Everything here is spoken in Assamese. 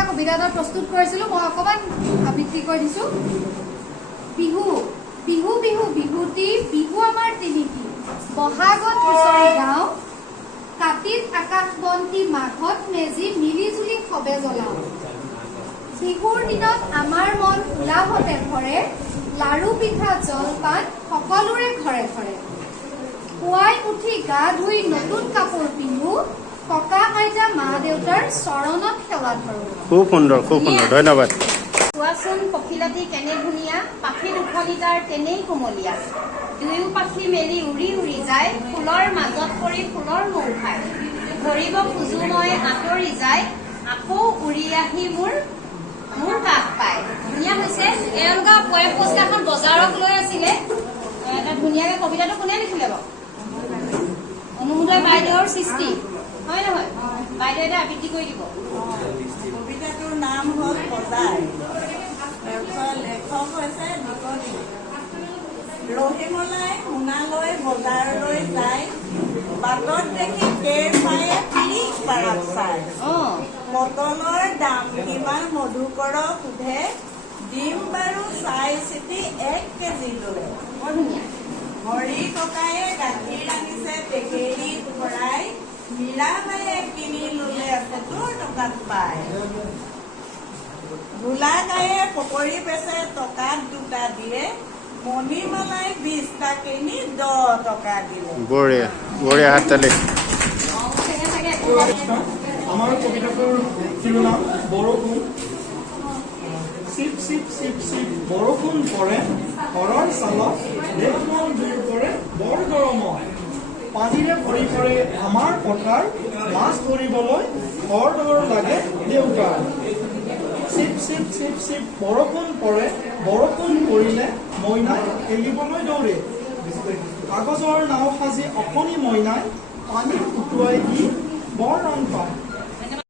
পৰা কবিতা এটা প্ৰস্তুত কৰিছিলোঁ মই অকণমান আবৃত্তি কৰি দিছোঁ বিহু বিহু বিহু বিহুতি বিহু আমাৰ তিনিটি বহাগত হুঁচৰি গাওঁ কাতিত আকাশ বন্তি মাঘত মেজি মিলি জুলি সবে জ্বলাওঁ বিহুৰ দিনত আমাৰ মন উলাহতে ভৰে লাৰু পিঠা জলপান সকলোৰে ঘৰে ঘৰে পুৱাই উঠি গা ধুই নতুন কাপোৰ পিন্ধো ককা আইতা মা দেউতাৰ চৰণত সেৱা ধৰো খুব সুন্দৰ ধন্যবাদ চোৱাচোন পখিলাটি কেনে ধুনীয়া পাখিৰ উখলি তাৰ তেনেই কোমলীয়া দুয়ো পাখি মেলি উৰি উৰি যায় ফুলৰ মাজত পৰি ফুলৰ মৌ খায় ধৰিব খোজো মই আঁতৰি যায় আকৌ উৰি আহি মোৰ কাষ পায় ধুনীয়া হৈছে এওঁলোকৰ পয়েম পুৰস্কাৰখন বজাৰত লৈ আছিলে এটা ধুনীয়াকৈ কবিতাটো কোনে লিখিলে বাৰু অনুমোদয় বাইদেউৰ সৃষ্টি হয় নহয় বাইদেউ এটা আবৃত্তি কৰি দিব কবিতাটোৰ নাম হ'ল বজাৰ লেখক হৈছে নিকনি ৰহিমলাই সোণালৈ বজাৰলৈ যায় বাটত দেখি কেৰ পায়ে পিৰিক পাৰাক চাই পটলৰ দাম কিমান মধুকৰ সোধে ডিম বাৰু চাই চিতি 1 কেজি লৈ হৰি ককায়ে গাখীৰ আনিছে টেকেলিত ভৰাই মীৰাবাইয়ে কিনি ললে 70 টকাত পায় গোলাগায়ে পকৰি বেচে টকাত 2টা দিয়ে মণিমালাই 20টা কিনি 10 টকা দিলে বঢ়িয়া হাত তালি আমাৰ কবিতাটোৰ শিৰোনাম বৰষুণ চিপ চিপ চিপ চিপ বৰষুণ পৰে ঘৰৰ চালত দেশমন জুই পৰে বৰ গৰম পানীৰে ভৰি পৰে আমাৰ পথাৰ মাছ ধৰিবলৈ ঘৰ দৰ লাগে দেউতাৰ চিপ চিপ চিপ চিপ বৰষুণ পৰে বৰষুণ পৰিলে মইনাই খেলিবলৈ দৌৰে কাগজৰ নাও সাজি অকণি মইনাই পানীত উটুৱাই দি বৰ ৰং পায়